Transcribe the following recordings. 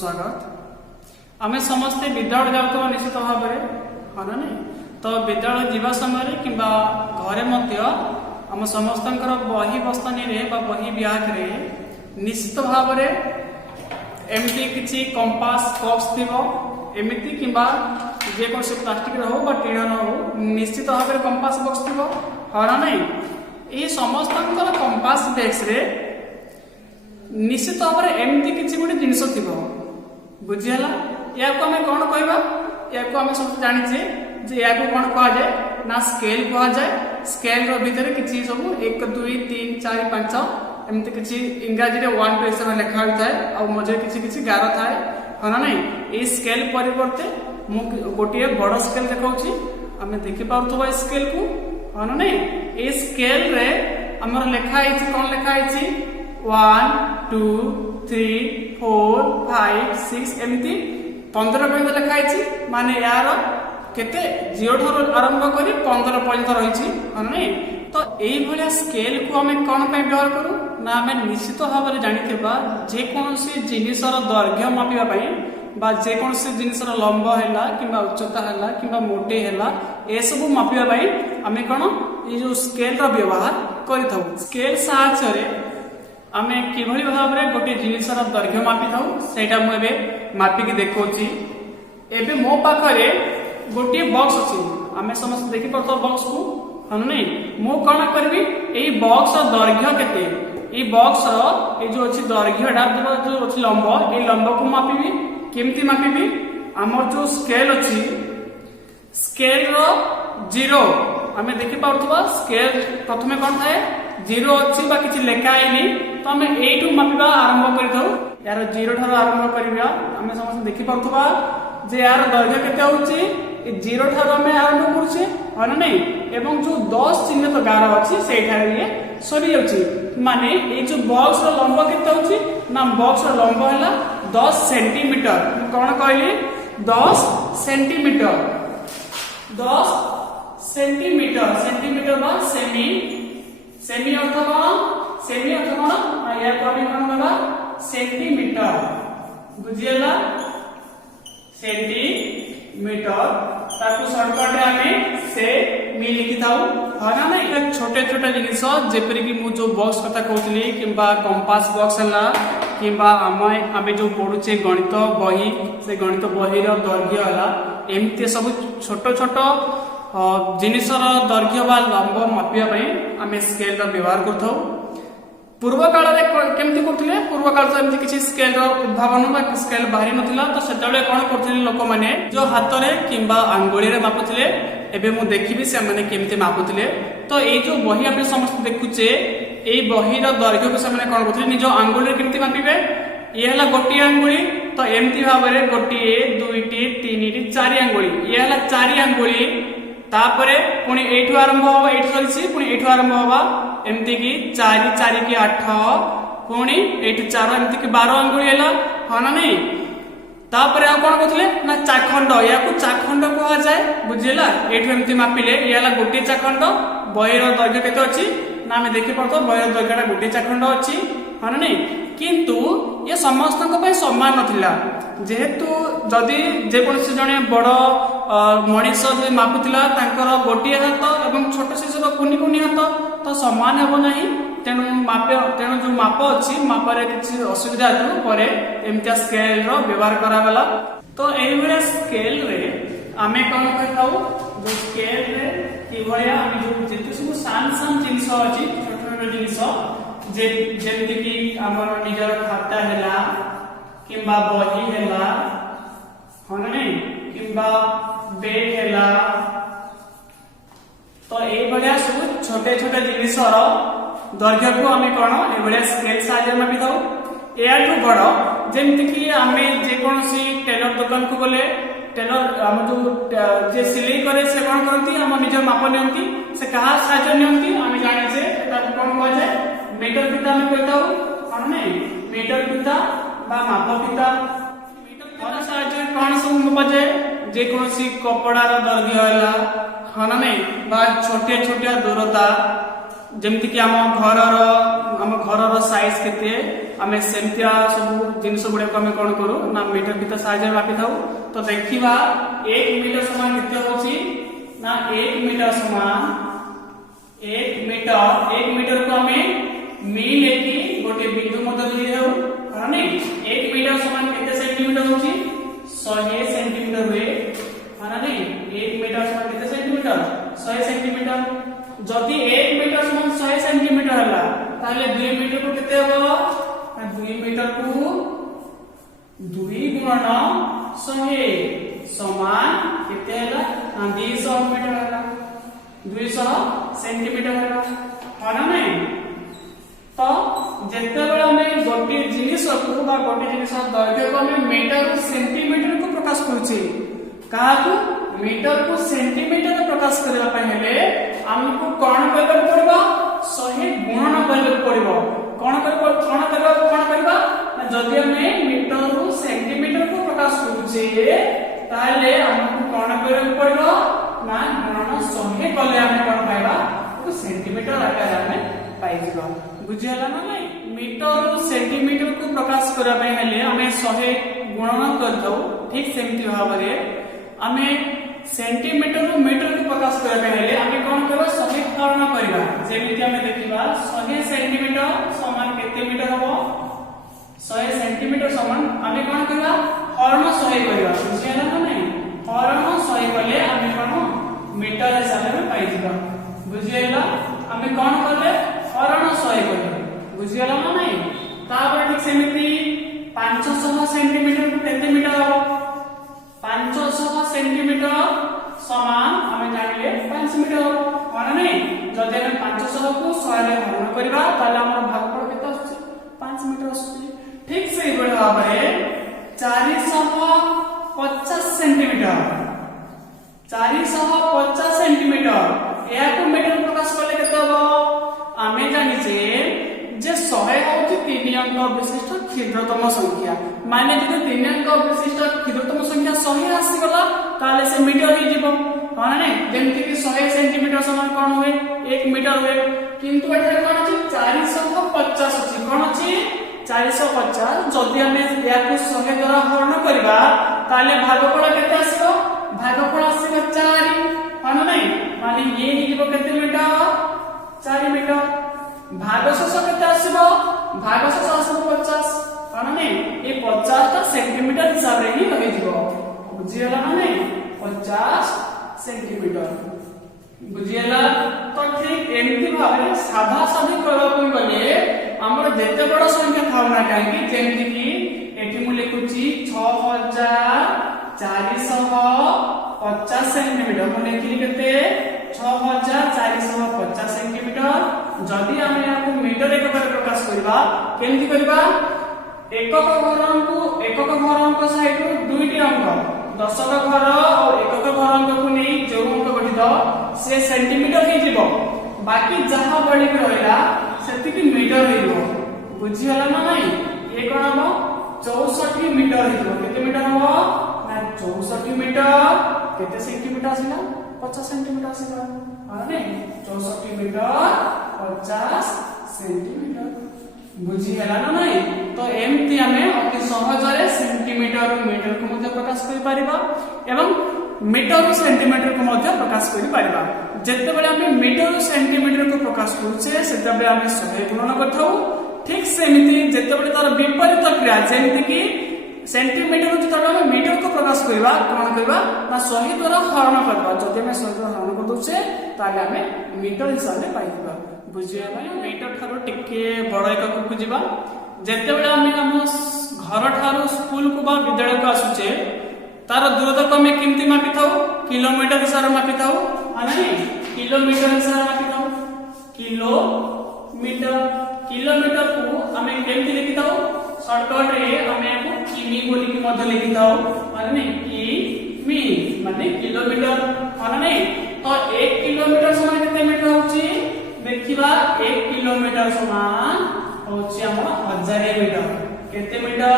सुस्वागत। आम समस्ते विद्यालय जाऊँ निश्चित भाव में हाँ ना नहीं तो विद्यालय जीवा समय कि घरे आम समस्त बही बस्तानी बही ब्याग निश्चित भाव में एमती किसी कंपास बॉक्स थी एमती कि जेकोसी प्लास्टिक हो टीण हो निश्चित भाव में कंपास बॉक्स थी हाँ ना नहीं ये समस्त कंपास बॉक्स रे निश्चित भाव में एमती किसी गोटे जिनस थी बुझीगला या आम कौन कहवा या आम सब जाचे जे या कौन कह जाए ना स्केल कह जाए स्केल भितर किसी सब 1 2 3 4 5 एमती किसी इंग्राजी 1 2 हिसाब से लिखा होता है आ मझे किसी किसी गार थाए हाँ ना नहीं ये स्केल परिवर्ते मु गोटे बड़ स्केल देखा आम देखिपा स्केल को हाँ ना नहीं ये स्केल रे आमर लिखाई कौन लिखाई 1 2 3 4 5 6 एमती 15 पर्यंत लिखाई माने यार केते 0 ठार आरंभ करी 15 पर्यंत रही है तो यही स्केल को आम कौन व्यवहार करूँ ना आम निश्चित भाव में जाना जेकोसी जिनसर दैर्घ्य मापिबा बा जेकोसी जिनसर लंब है कि उच्चता है कि मोटे है ये सब मापिबा आम कौन ये जो स्केल व्यवहार कर स्केल साहाय्य आम कि भाव में गोटे जिनसर दैर्घ्य मापी था सेटा मुझे मापिकी देखी एबे मो पाखे गोटे बॉक्स अच्छी आम समस्त देखिपा बॉक्स को हाँ नहीं मु कौन करी यही बॉक्स दैर्घ्य केते ये बॉक्स जो अच्छी दैर्घ्यटा जो अच्छी लंब ये लंब को मापिबी केमती मापिबी आमर जो स्केल अच्छी स्केल रो 0 आम देखिपा स्केल प्रथम कौन थाए 0 अच्छी बा किसी लेखा है तो आम यू मापिबा आरंभ कर यार 0 ठार आरंभ करवा आम समस्त देखिपा जे यार दैर्घ्य केते होची 0 ठार आम आरंभ करुचे हाँ ना नहीं एवं जो 10 चिन्हित गार अच्छी से सरी जाऊँगी माने ये जो बॉक्स लंब केते होची ना बॉक्स लंब है 10 सेंटीमीटर कौन कहली 10 सेंटीमीटर 10 सेंटीमीटर सेंटीमीटर बा सेमी सेमी अर्थ कौन सेमी अर्थ कौन या कौन कहवा सेंटीमीटर बुझीगला सेंटीमीटर ताकू शॉर्टकट रे आमे से मी लिखि थाउ हाँ ना नहीं छोटे छोटे जिनिस जेपरी कि मु जो बॉक्स कथा कहउतली किंबा कंपास बॉक्स हला किंबा आमे जो पढुचे गणित बही से गणित बही रो दैर्घ्य हला एमते सब छोट छोट जिनिसर दैर्घ्य बा लंब मापिया पई आमे स्केल रो व्यवहार करथौ पूर्व काल केमती करथिले पूर्व काल एमती किसी स्केल रो उद्भावन बा स्केल बाहरी नथिला तो सेतबेले कोन करथिले लोक माने जो हाथ रे किंबा आंगुली रे मापुथिले एबे मु देखिबी से माने केमती मापुथिले तो ए जो बही आमे समस्त देखुचे ए बही रो दैर्घ्य को से माने कोन करथिले निजो आंगुली रे केमती मापिबे ये हला गोटी आंगुली तो एमती भाव रे गोटी 2 टी 3 टी 4 आंगुली ये हला 4 आंगुली तापरे पुणी एठू आरंभ होबा एठू सरीसी पुणी एठू आरंभ होबा एमती की 4 4 की 8 पुणी एठू 4 एमती की 12 अंगुली हैला हाँ ना नहीं तापरे आ कोन कहथले ना चाखंड या को चाखंड कहा जाए बुझिला एठू एमती मापिले ये हला गोटे चाखंड बहिर दैर्घ्य केते अछि ना हमें देखि पड़तो बहिर दैर्घ्यटा गोटे चाखंड अछि हाँ ना नहीं किंतु ये समस्त समान नथिला जेहेतु जदि जेकोसी जने बड़ मनीष मापुला गोटे हाथ और छोट शिशुर कुनि कुनि हाथ तो सामान हेब ना तेणु तेणु जो माप अच्छी मापे किसी असुविधा पर एमती स्केल व्यवहार करागला तो ये स्केल रे आमे कौन कही जो स्केल रे कि भाया आम जो जिते सब सान सान जिनस अच्छी छोट छोट जिनस जेमती कि आमर निजर खाता है किंबा बही है हाँ नहीं किंबा बेड है तो ये सब छोटे छोटे जिनसर दैर्घ्य को आम कौन ये स्केल साहाय्य मापी था याठू बड़ जमती कि आम जेकोसी टेलर दुकान को गले टेलर आम जो जे सिलाई करे से कौन करती आम निज माप नि से क्या साहाय्य नि आम जाने कौन कह जाए मीटर फीता आम कही था हाँ नहीं मीटर फीता माप फीता साहाय्य कौन सब मापाए जेकोसी कपड़ार दैर्घ्य है हाँ ना नहीं बा छोटे छोटे दूरता जमती कि आम घर साइज केते आम सेमतिया सब जिनस गुड़ा को आम कौन करूँ ना मीटर भितर साहाଯ୍य मापी था। तो देखा 1 मीटर समान केते होची ना 1 मीटर समान 1 मीटर को आम मी लेकी गोटे बिंदु मध्य दे दउ हाने 1 मीटर समान केते सेंटीमीटर होची 100 सेंटीमीटर हुए हाने 1 मीटर समान केते सेंटीमीटर 100 सेंटीमीटर। जदि 1 मीटर समान 100 सेंटीमीटर हला ताले 2 मीटर को केते हो 2 मीटर को 2 गुणन 100 समान केते हला 200 मीटर हला 200 सेंटीमीटर हला हाना नहीं। तो जेतेबेले हमें गोटे जिनिस को बा गोटे जिनिस दैर्घ्य को हमें मीटर सेंटीमीटर को प्रकाश करूचे काकू मीटर को सेंटीमीटर प्रकाश करबा पय हेले हमको कोन करबा पड़बा 100 गुणन करबा पड़बो कोन करबा ना जदि हमें मीटर को सेंटीमीटर को प्रकाश करूचे ताले हमको कोन करबा पड़बो ना गुणन 100 कले हमें कोन पाइबा तो सेंटीमीटर आकार हमें पाइ जिवो बुझियला ना नहीं। मीटर सेंटीमीटर को प्रकाश करबा पय हेले हमें 100 गुणन कर दउ ठीक सेमति भाबरे हमें सेंटीमीटर को मीटर को प्रकाश करबा हेले हमें कोन करबा 100 हरण करबा जेमिति हमें देखिबा 100 सेंटीमीटर समान केते मीटर हबो 100 सेंटीमीटर समान हमें कोन करबा हरण 100 करबा बुझियला ना नहीं। हरण 100 कले हमें कोन मीटर हिसाब में पाइ जिबा बुझियला हमें कोन करले हरण 100 करबा बुझियला ना नहीं। तापर ठीक सेमिति 500 सेंटीमीटर को केते मीटर हबो 500 सेंटीमीटर समान हमें जानिले 5 मीटर होना नहीं। जदि हम 500 को 100 रे हरण करबा ताले हमर भागफल केते आछी 5 मीटर आछी ठीक से बडे भाबरे 450 सेंटीमीटर 450 सेंटीमीटर या को मीटर प्रकाश करले केते हो हमें जानि जे 100 होची 3 अंक विशिष्ट क्षुद्रतम संख्या माने जदि 3 अंक विशिष्ट क्षुद्रतम संख्या 100 आसी गला ताले से मीटर ही जीवो हां नै जेमति कि 100 सेंटीमीटर समान कोन हुए 1 मीटर हुए किंतु एटा कोन अछि 450 अछि कोन अछि 450 जदि हमें या को 100 द्वारा हरण करबा ताले भागफल केते आसीबो भागफल आसीबो 4 हां नै माने ये ही जीवो केते मीटर 4 मीटर भागशेष केते आसीबो भागशेष आसीबो 50 हां नै ये 50 ता सेंटीमीटर हिसाब रे ही रहि जीवो बुझियला ना नहीं 50 सेंटीमीटर बुझियला। तो ठीक एमती भाबे साधा साधी कहबा कोइ गले हमर जेते बड़ संख्या थाउ ना काहे जेमति कि एठी मु लिखुची 6450 सेंटीमीटर मु लिखली केते 6450 सेंटीमीटर। जदि हम याको मीटर एक बार प्रकाश करबा केमति करबा एकक घरक साइड दुईटी अंक दशक घर और एकक घरक को नहीं जो अंक गठित से सेंटीमीटर ही जीवो बाकी जहां बड़ी रहला सेति कि मीटर हेइबो बुझियला ना नहीं। ये कोन हो 64 मीटर हेइबो केते मीटर हो ना 64 मीटर केते सेंटीमीटर आसीला 50 सेंटीमीटर आसीला हां नै 64 मीटर 50 सेंटीमीटर बुझियला ना नहीं। तो एमती हमें अति सहज रे सेंटीमीटर मीटर को मध्य प्रकाश करि परिबा एवं मीटर सेंटीमीटर को मध्य प्रकाश करि परिबा। जेते बेले हमें मीटर सेंटीमीटर को प्रकाश करूचे सेते बेले हमें 100 गुणन करथौ ठीक सेमिति जेते बेले तार विपरीत क्रिया जेमिति कि सेंटीमीटर को जतबे हमें मीटर को प्रकाश करबा कोन करबा ना 100 द्वारा हरण करबा जदि हमें 100 द्वारा हरण कर दोचे ताले हमें मीटर हिसाब में पाइ दिबा बुझिया मीटर ठारो टिके बड़ एकक को जिबा जेते बेले हमें हम घर ठारो स्कूल को बा विद्यालय को आसुचे तार दूरता को हमें किमती मापी थाउ किलोमीटर हिसाब में मापी थाउ माने किलोमीटर हिसाब में मापी थाउ किलोमीटर को हमें केमती लिखि थाउ शॉर्टकट रे हमें को किमी बोली के मध्य लिखि थाउ माने किमी माने किलोमीटर माने तो 1 किलोमीटर समान केते मीटर होची देखिबा 1 किलोमीटर समान होची हमर 1000 मीटर केते मीटर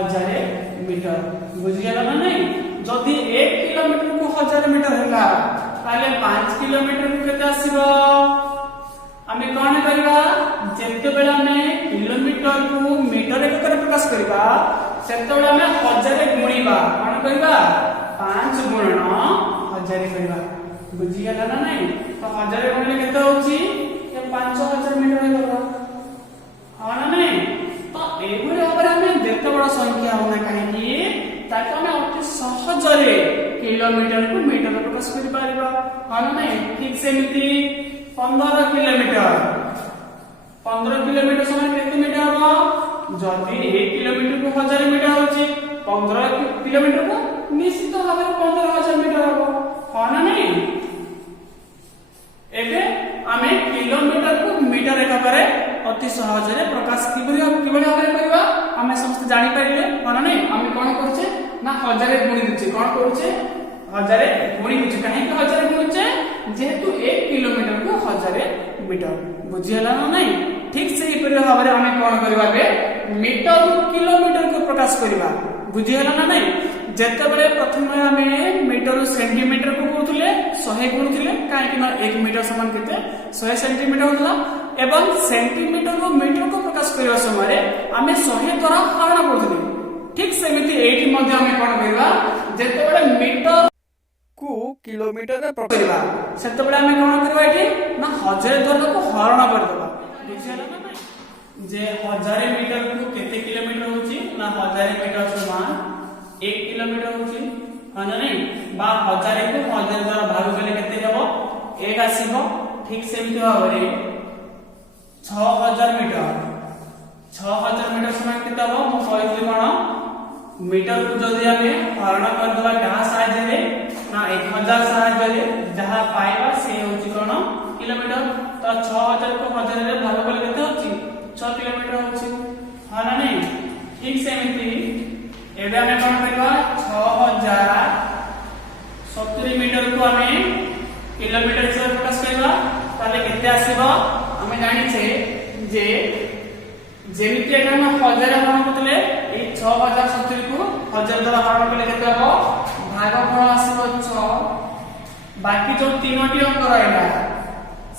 1000 मीटर बुझियला ना नहीं। जदि 1 किलोमीटर को 1000 मीटर होला ताले 5 किलोमीटर को केते आसीबो आमे कौन करबा जेते बेला आमे किलोमीटर को मीटर एककरे प्रकाश करबा सेते बेला आमे हजार गुणीबा कौन करबा 5 गुणन 1000 करबा बुझी गेला ना नहीं तो 1000 गुणले केते होची ये 5000 मीटर हो गला हां ना नहीं तो एभरे भाबरे आमे जेते बड़ा संख्या होना काहे कि ताको आमे अति सहजरे किलोमीटर को मीटर प्रकाश करि पारिबा हां ना नहीं ठीक सेमिति 15 किलोमीटर समय केते मीटर हो जदी 1 किलोमीटर को 1000 मीटर होची 15 किलोमीटर को निश्चित भाबरे 15000 मीटर हो हां ना नहीं एबे आमे किलोमीटर को मीटर एककरे अति सहजरे प्रकाश किबरि भाबरे करबा आमे समस्त जानि पाइले हां ना नहीं आमे कोन करछे ना 1000 गुणी दिछे कोन करछे 1000 गुणी दिछे काहे कि 1000 गुणिछे जेहेतु 1 किलोमीटर को 1000 मीटर बुझियला ना नहीं ठीक से ही पर भाबरे आमे कोन करबा बे मीटर किलोमीटर को प्रकाश करबा बुझियला ना नहीं जेते बेले प्रथम आमे मीटर सेंटीमीटर को करथुले 100 गुणुथुले काहे कि ना 1 मीटर समान केते 100 सेंटीमीटर होतला एवं सेंटीमीटर को मीटर को प्रकाश करबा समय आमे 100 द्वारा हरण करथुले ठीक सेमिति एठी मध्ये आमे कोन करबा जेते बेले मीटर को किलोमीटर रे प्रकाश करबा सेते बेले आमे कोन करबा एठी ना 1000 द्वारा को हरण करदबा बुझियला ना जे 1000 मीटर को केते किलोमीटर होची ना 1000 मीटर समान 1 किलोमीटर होची हां ना नहीं बा 1000 को 1000 द्वारा भाग कले केते हबो 1 आसीबो ठीक सेमिति भाबरे 6000 मीटर समान केते हबो मु कहइली कोन मीटर को जदी आमे हरण कर दबा कहा सहायता रे ना 1000 सहायता रे जहा पाइबा से होची कोन किलोमीटर तो 6000 को 1000 रे भाग कले केते होची 6 किलोमीटर होची हां ना नहीं ठीक सेमिति एबे हमें कोन करबा 6070 मीटर को हमें किलोमीटर से प्रकाश करबा ताले केते आसीबो हमें जानि छे जे जेमिति एटा हम 1000 हरण करतले ए 6070 को 1000 द्वारा हरण करले केते हबो भागफल आसीबो 6 बाकी जो तीनोटी अंक रहला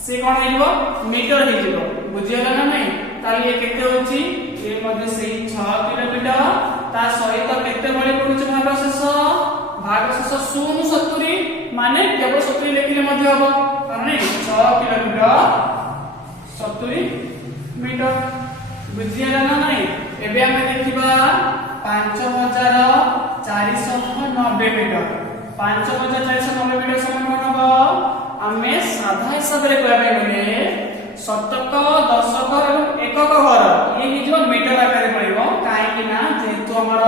से कोन हेइबो मीटर हेइबो बुझियला ना नहीं ताले ये केते होची ए मध्ये से 6 किलोमीटर ता सहित केते बळे पडुछ भागशेष 070 माने केवल 70 लेखिले मध्ये हबो कारण 6 किलोमीटर 70 मीटर बुझियला ना नहीं एबे हम देखिबा 5490 मीटर 5490 मीटर समान हबो हमें साधा हिसाब रे कहबा गले शतक दशक एवं एकक घर ये ही जो मीटर आकार पड़िबो काहे कि ना जेतु हमर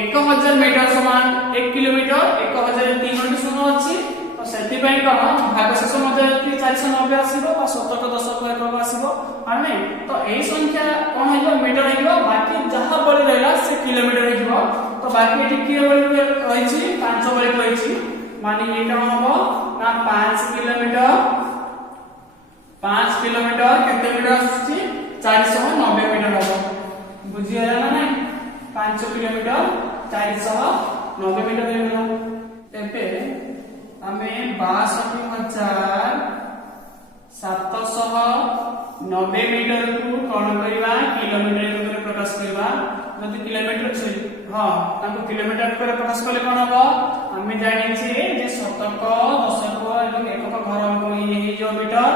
1000 मीटर समान 1 किलोमीटर 1000 3 शून्य अछि तो सेति पई कोन भागशेष मध्ये 490 आसीबो बा शतक दशक एकक आसीबो आने तो एई संख्या कोन हेबो मीटर हेबो बाकी जहा बळी रहला से किलोमीटर हेबो तो बाकी एठी की बळी रहिछि 5 बळी रहिछि माने एटा हबो ना 5 किलोमीटर केते मीटर आछि 490 मीटर हबो बुझियला ना नहीं 5 किलोमीटर 490 मीटर हेला एबे हमें 62790 मीटर को कोन करबा किलोमीटर रे प्रकाश करबा जति किलोमीटर छै हां ताको किलोमीटर रे प्रकाश करले कोन हबो हमें जानि छी जे शतक दशक एवं एकक घर को ये जो मीटर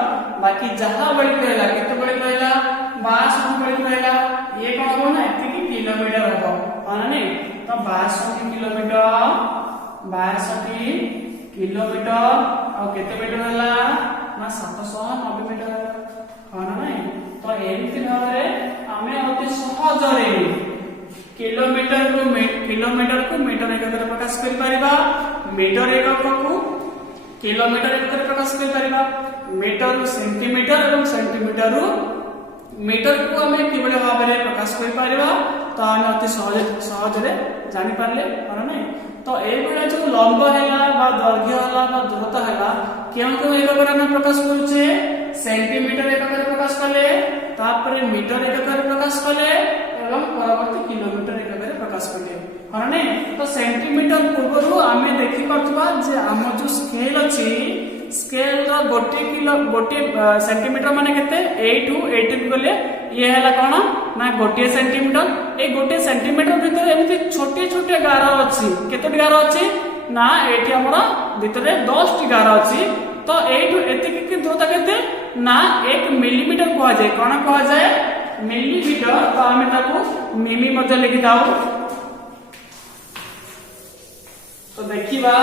बाकी जहां बड़ी रहला केते बड़ी रहला 62 बड़ी रहला ये कोन हबो ना एति किलोमीटर हबो हां नहीं तो 62 किलोमीटर और केते मीटर हला ना 790 मीटर हां नहीं तो एमिति भाबरे हमें अति सहज रे किलोमीटर को मीटर एकक प्रकाश कर परिबा मीटर एकक को किलोमीटर एकक प्रकाश कर परिबा मीटर सेंटीमीटर एवं सेंटीमीटर मीटर को हमें किबळे भाबरे प्रकाश कर परिबा तो हम अति सहज रे जानि पारले हां नहीं तो ए बेला जो लंब हैला बा दैर्घ्य हैला बा दूरता हैला केउ एकक में प्रकाश करूचे सेंटीमीटर एकक प्रकाश कले तापर मीटर एकक प्रकाश कले एवं परवर्ती किलोमीटर एकक प्रकाश कले हां नहीं तो सेंटीमीटर पूर्वरु आमे देखि परथबा जे हम जो स्केल अछि स्केल रो गोटे सेंटीमीटर माने केते 8 टू 18 गले ये हैला कोन ना गोटे सेंटीमीटर। ए गोटे सेंटीमीटर भीतर एमती छोटे छोटे गार अछि केतोटी गार अछि ना एठी हमरा भीतर 10 टी गार अछि। तो एठु एतिक की दूरता केते ना 1 मिलीमीटर कहा जाय कोन कहा जाय मिलीमीटर। तो हमें ताको मिली मध्ये लिखि दाउ। तो देखिबा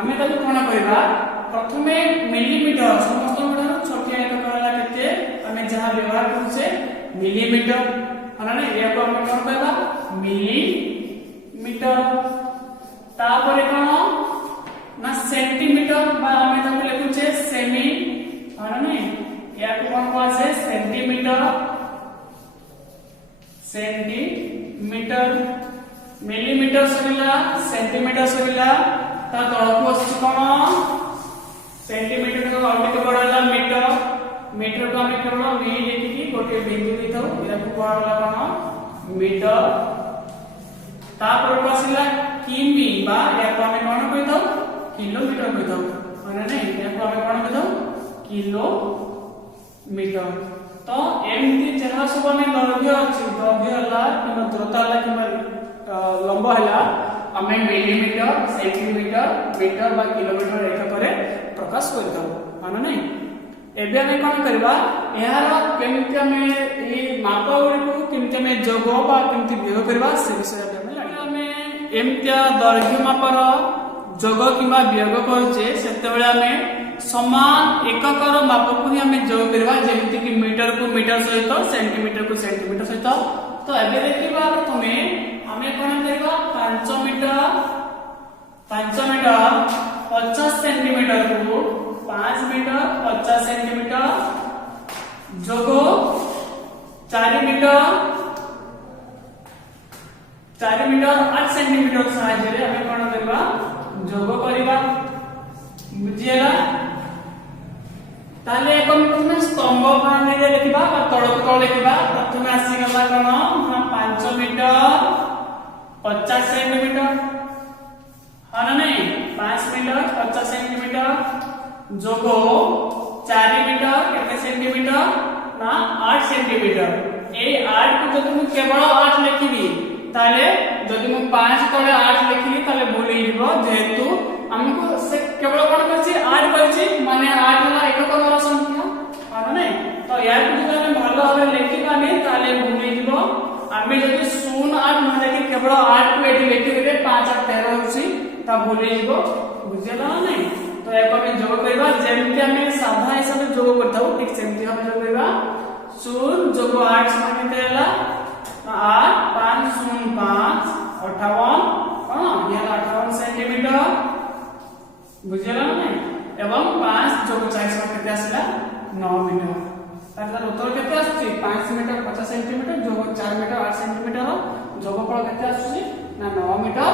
आमे ताको कोन करबा प्रथमे मिलीमीटर समस्त मीटर छोटे एकक होला केते आमे जहा व्यवहार करछे मिलीमीटर हना ने या को हम कोन कहबा मिलीमीटर। तापरे कोन ना सेंटीमीटर बा आमे ताको लिखुछे सेमी हना ने या को कोन कहबा से सेंटीमीटर सेंटीमीटर। मिलीमीटर सरिला सेंटीमीटर सरिला ता तळको अछि कोन सेंटीमीटर को अलग बडाला मीटर। मीटर को हम केवल मी लिखि गोटे बिंदु दिथौ याको बडाला कोन मीटर। ता पर बसिला किमी बा याको हम कोन कहिथौ किलोमीटर कहिथौ माने नै याको हम कोन कहिथौ किलोमीटर। तो एमती जहा सब में दैर्घ्य अछि दैर्घ्य हला किमा दूरता हला किमा लंब हला आमे मिलीमीटर सेंटीमीटर मीटर बा किलोमीटर एककरे प्रकाश करथौ माने नै। एबे हमें कोन करबा एहार केमति हमें ई माप गुडी को केमति हमें जोग बा केमति वियोग करबा से विषय हमें लागला। हमें एमतिया दैर्घ्य मापर जोग किबा वियोग करछे सेते बेला हमें समान एककर माप को ही हमें जोग करबा जेमति कि मीटर को मीटर सहित सेंटीमीटर को सेंटीमीटर सहित। तो एबे देखिबा प्रथमे हमें कोन करबा 5 मीटर 50 सेंटीमीटर को 5 मीटर 50 सेंटीमीटर जोगो 4 मीटर 8 सेंटीमीटर सहायता रे हमें कोन करबा जोगो करबा बुझियला। ताले एकम प्रथमे स्तंभ प्रणाली रे लिखबा बा तळक तळ लिखबा। प्रथमे आसी गला कोन 5 मीटर 50 सेंटीमीटर हाना नै 5 मीटर 50 सेंटीमीटर जोगो 4 मीटर केते सेंटीमीटर ना 8 सेंटीमीटर। ए 8 को जदि मु केवल 8 लिखिबी ताले जदि मु 5 तळे 8 लिखिली ताले भूल हिजबो जेहेतु हमको से केवल कोन करछि 8 करछि माने 8 हला एककवर संख्या हाना नै। तो यार को जदि हम भालो भाबे लिखिबा नै ताले भूल हिजबो। आमे जदि 0 8 न लिखि केवल 8 को एठी लिखिबे 5 8 13 होछि ता भूल हिजबो बुझियला नै। तो एको में जोग करबा जेमति हमें साधा हिसाब से जोग करथौ ठीक सेमति हम जोग करबा 0 जोग 8 समान केते हला 8 5 0 5 58 हां ये 58 सेंटीमीटर बुझियला नै। एवं 5 जोग 4 समान केते आसला 9 मीटर। तार उत्तर केते आछी 5 मीटर 50 सेंटीमीटर जोग 4 मीटर 8 सेंटीमीटर जोग फल केते आछी ना 9 मीटर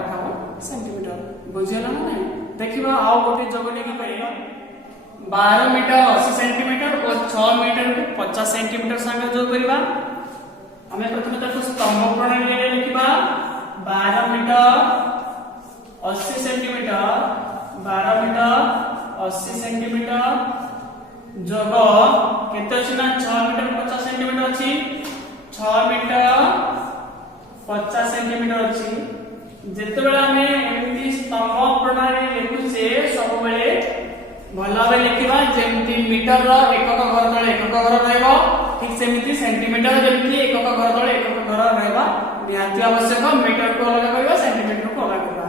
58 सेंटीमीटर बुझियला नै। देखिबा आउ गोटे जोग लेके परिबा 12 मीटर 80 सेंटीमीटर और 6 मीटर को 50 सेंटीमीटर संगे जोग करिबा। हमें प्रथमे ताको स्तंभ प्रणाली रे लिखिबा 12 मीटर 80 सेंटीमीटर 12 मीटर 80 सेंटीमीटर जोग केते अछि ना 6 मीटर 50 सेंटीमीटर अछि 6 मीटर 50 सेंटीमीटर अछि। जेते बेला हमें एमती स्तंभ प्रणाली लिखुछे सब बेले भला बे लिखिबा जेमती मीटर रो एकक घर तळे एकक घर रहइबो ठीक सेमिति सेंटीमीटर जेमती एकक घर तळे एकक घर रहइबा निहाती आवश्यक। मीटर को अलग करबा सेंटीमीटर को अलग करबा।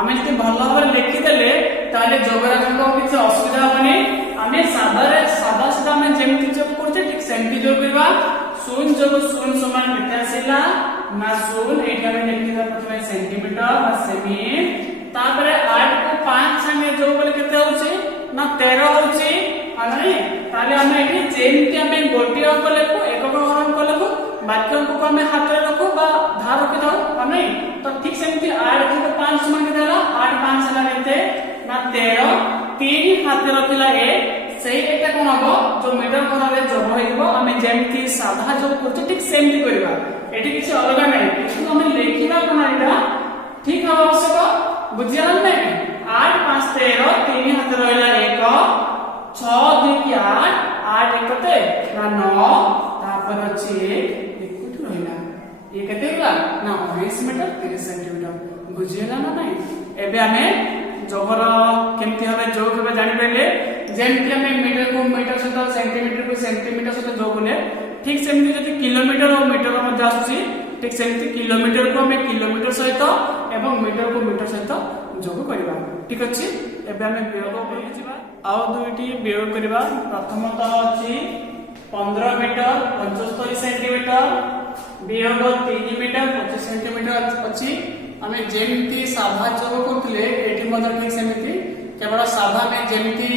आमे जति भला भाबे लिखि देले ताले जोगराजक किछ असुविधा होनी। आमे सादा सीधा में जेमती जोग करछे ठीक सेमती जोग करबा 0 जोग 0 समान केते आसिला ना 0 एटा में लिखिबा प्रथमे सेंटीमीटर ना सेमी तापरे 8 को 5 संगे जोग बोले केते होछि ना 13 होछि आनै। ताले हम एठी जेमती हमें गोटी अंक लेखु एकक घर अंक लेखु बाकी अंक को हमें हाथ रे रखु बा धार रखि दउ आनै। तो ठीक सेमती 8 को 5 समान केते हला 8 5 हला केते ना 13 3 हाथ रे रखिला ए सही एटा कोन हबो जो मीटर घर रे जोग होइबो हमें जेमती साधा जोग करछ ठीक सेमती करबा एठी किछ अलग नै। किछु हमें लेखिबा कोन एटा ठीक हवा आवश्यक बुझियला नै। 8 5 13 3 हाथ रहला 1 6 2 की 8 8 1 केते ना 9 तापर अछि 1 कोठी रहला ये केते होला ना 19 मीटर 30 सेंटीमीटर बुझिला ना नहीं एबे हमें जोगर केमती हमें जोग के जानि पले जेमती हमें मीटर को मीटर सहित सेंटीमीटर को सेंटीमीटर सहित जोगले ठीक सेमती जति किलोमीटर और मीटर मध्ये आसुची ठीक सेमती किलोमीटर को हमें किलोमीटर सहित एवं मीटर को मीटर सहित जोग करबा ठीक अछि एबे हमें वियोग करि जिबा आ दुइटी वियोग करबा प्रथमतः अछि 15 मीटर 75 सेंटीमीटर वियोग 3 मीटर 25 सेंटीमीटर अछि हमें जेमती साभा जोग करथले एठी मदर ठीक सेमती केवल साभा में जेमती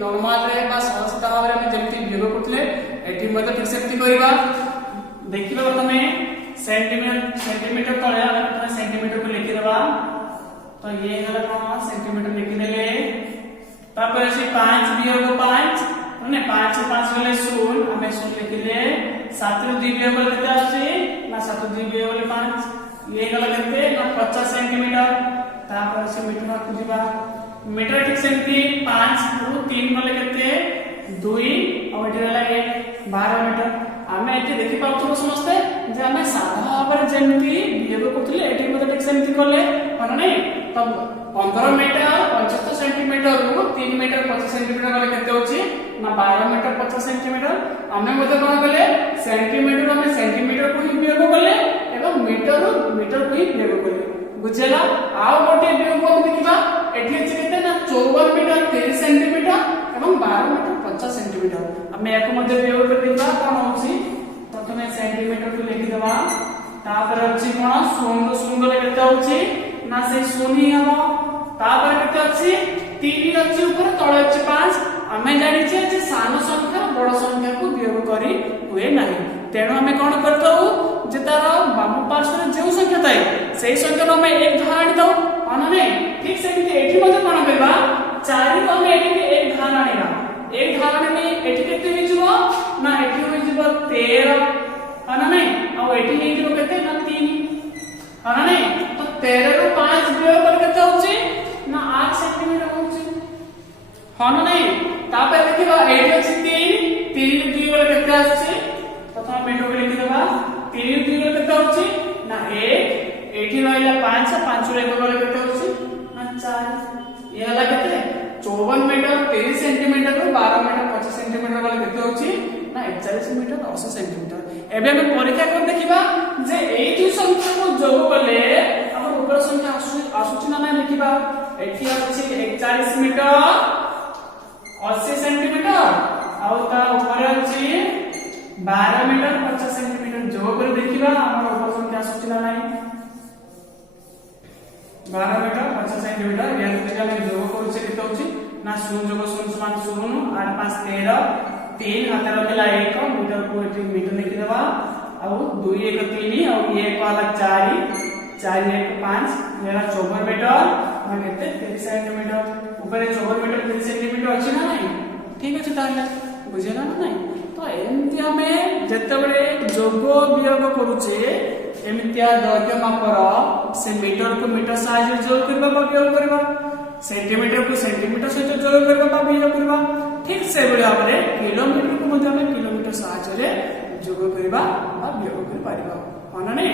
नॉर्मल रे बा सहजता भाव रे हमें जेमती वियोग करथले एठी मदर ठीक सेमती करबा देखिबा तमे सेंटीमीटर तळे हम सेंटीमीटर को लिखि देबा तो ये गला कोन सेंटीमीटर लिखि देले तापर अछि 5 वियोग 5 माने 5 से 5 गले 0 हमें 0 लिखिले 7 रो 2 वियोग केते आछि ना 7 2 वियोग 5 ये गला केते ना 50 सेंटीमीटर तापर से मीटर को जिबा मीटर ठीक सेंटी 5 को 3 गले केते 2 और एठी रहला 1 12 मीटर हमें एठी देखि पाउथु समस्त जे हमें साधा भाବରେ जेमती वियोग करथले एठी मते ठीक सेमती करले माने नै तब 15 मीटर 75 सेंटीमीटर को 3 मीटर 25 सेंटीमीटर गले केते होची ना 12 मीटर 50 सेंटीमीटर हमें मते कोन गले सेंटीमीटर हमें सेंटीमीटर को ही वियोग करले एवं मीटर मीटर को ही वियोग करले बुझला आ गोटे वियोग को देखिबा एठी अछि केते ना 54 मीटर 30 सेंटीमीटर एवं 12 मीटर 50 सेंटीमीटर हमें एको मते वियोग कर दिबा कोन होची प्रथमे सेंटीमीटर को लिखि देबा तापर अछि कोन शून्य शून्य ले केते होची ना से शून्य हबो तापर केते अछि 3 अछि ऊपर तळे अछि 5 हमें जानि छै जे सान संख्या बड़ संख्या को वियोग करी हुए नाही तेणु हमें कोन करतौ जे तार बाम पार्श्व जे संख्या थाए सेही संख्या हमें एक धार आनि दउ माने ठीक सेमिति एठी मते कोन करबा 4 को हमें एठी एक धार आनिबा एक धार आनि एठी केते होई जबो ना एठी होई जबो 13 माने नै आ एठी होई जबो केते ना 3 माने नै तो 13 रो 5 वियोग कर केते होची ना 8 सेंटीमीटर होची हां नै तापर देखिबा एठी अछि 3 3 2 वाला केते आछि प्रथम मीटर को लिखि देबा 3 2 वाला केते होची ना 1 एठी रहला 5 5 रो 1 वाला केते होची ना 4 ये वाला केते 54 मीटर 30 सेंटीमीटर को 12 मीटर 25 सेंटीमीटर वाला केते होची ना 41 मीटर 80 सेंटीमीटर एबे हम परीक्षा कर देखिबा जे एई दुई संख्या को जोग करले अपन ऊपर संख्या आसुची ना लिखिबा एठी अछि 41 मीटर 80 सेंटीमीटर और ता ऊपर अछि 12 मीटर 50 सेंटीमीटर जोग कर देखिबा हमर ऊपर संख्या आसुची ना 12 मीटर 50 सेंटीमीटर या जति हम जोग करूचे केते होची ना 0 जोग 0 समान 0 8 5 13 3 हाथ रखला 1 मीटर को एठी मीटर लिखि देबा और 2 1 3 और 1 वाला 4 4 1 5 मेरा 54 मीटर माने केते 30 सेंटीमीटर ऊपर 54 मीटर 30 सेंटीमीटर अछि ना नहीं ठीक अछि ताले बुझिला ना नहीं तो एमती हमें जते बडे जोग वियोग करूचे एमितिया दैर्घ्य मापर से मीटर को मीटर साइज जोग करबा बा वियोग करबा सेंटीमीटर को सेंटीमीटर सहित जोग करबा बा वियोग करबा ठीक से बडे हमरे किलोमीटर को मध्ये हमें किलोमीटर साइज रे जोग करबा बा वियोग कर पारिबा माने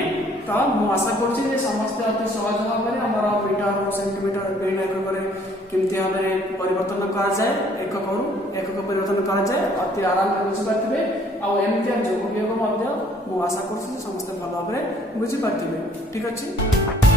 तो मु आशा करछि जे समस्त अति सहज भाबरे हमर मीटर और सेंटीमीटर निर्णय करे केमती हमरे परिवर्तन करा जाय एकक परिवर्तन करा जाय अति आराम से बुझि पाथिबे आ एमती जोग वियोग मध्ये मु आशा करछि समस्त भलो भाबरे बुझि पाथिबे ठीक अछि।